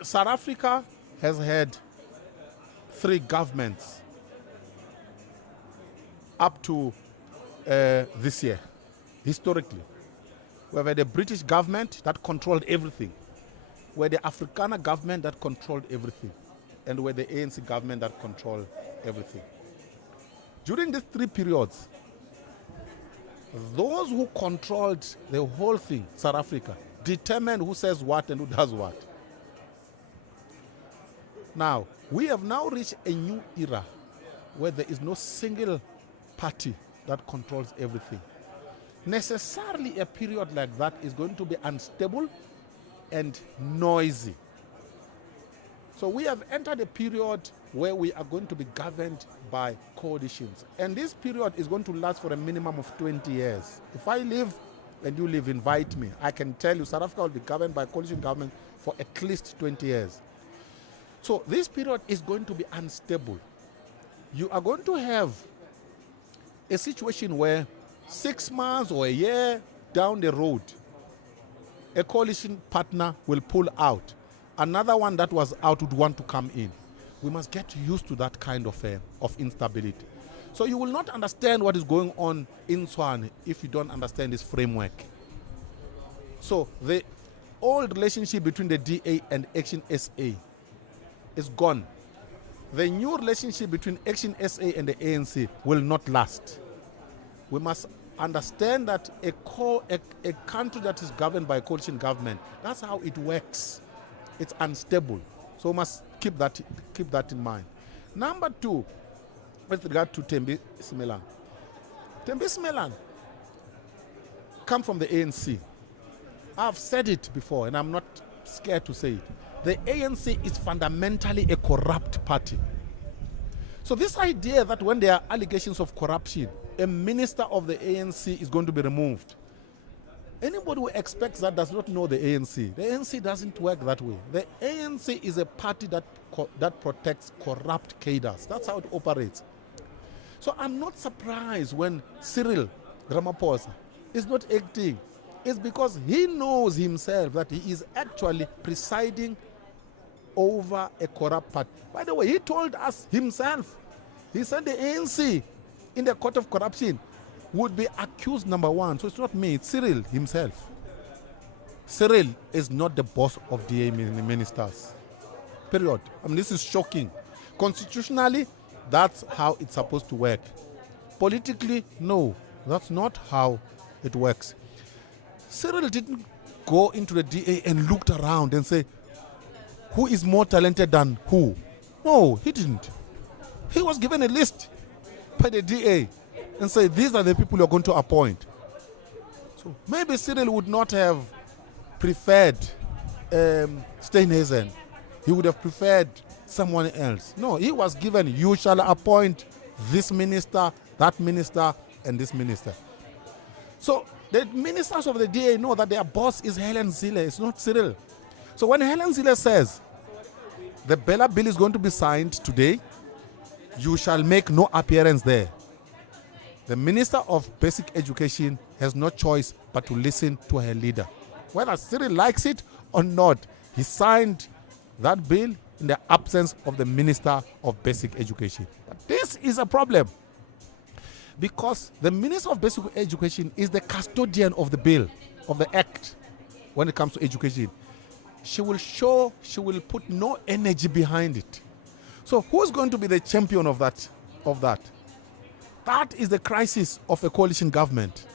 South Africa has had three governments up to this year, historically. We have had a British government that controlled everything. We had the Afrikaner government that controlled everything. And we had the ANC government that controlled everything. During these three periods, those who controlled the whole thing, South Africa, determined who says what and who does what. Now, we have now reached a new era where there is no single party that controls everything. Necessarily, a period like that is going to be unstable and noisy. So we have entered a period where we are going to be governed by coalitions. And this period is going to last for a minimum of 20 years. If I live and you live, invite me. I can tell you South Africa will be governed by coalition government for at least 20 years. So this period is going to be unstable. You are going to have a situation where 6 months or a year down the road, a coalition partner will pull out. Another one that was out would want to come in. We must get used to that kind of instability. So you will not understand what is going on in Tshwane if you don't understand this framework. So the old relationship between the DA and Action SA is gone. The new relationship between Action SA and the ANC will not last. We must understand that a country that is governed by a coalition government, that's how it works. It's unstable. So we must keep that in mind. Number two, with regard to Thembi Smelang. Thembi Smelang come from the ANC. I've said it before and I'm not scared to say it. The ANC is fundamentally a corrupt party. So this idea that when there are allegations of corruption, a minister of the ANC is going to be removed. Anybody who expects that does not know the ANC. The ANC doesn't work that way. The ANC is a party that protects corrupt cadres. That's how it operates. So I'm not surprised when Cyril Ramaphosa is not acting. It's because he knows himself that he is actually presiding over a corrupt party. By the way, he told us himself, he said the ANC in the court of corruption would be accused number one. So it's not me, it's Cyril himself. Cyril is not the boss of DA ministers. Period. I mean, this is shocking. Constitutionally, that's how it's supposed to work. Politically, no, that's not how it works. Cyril didn't go into the DA and looked around and say, who is more talented than who? No, he didn't. He was given a list by the DA and say, these are the people you're going to appoint. So maybe Cyril would not have preferred Steenhuisen. He would have preferred someone else. No, he was given, you shall appoint this minister, that minister, and this minister. So the ministers of the DA know that their boss is Helen Zille, it's not Cyril. So when Helen Zille says, the Bella bill is going to be signed today, you shall make no appearance there, the Minister of Basic Education has no choice but to listen to her leader. Whether Cyril likes it or not, he signed that bill in the absence of the Minister of Basic Education. But this is a problem because the Minister of Basic Education is the custodian of the bill, of the act when it comes to education. She will put no energy behind it. So who's going to be the champion of that? That is the crisis of a coalition government.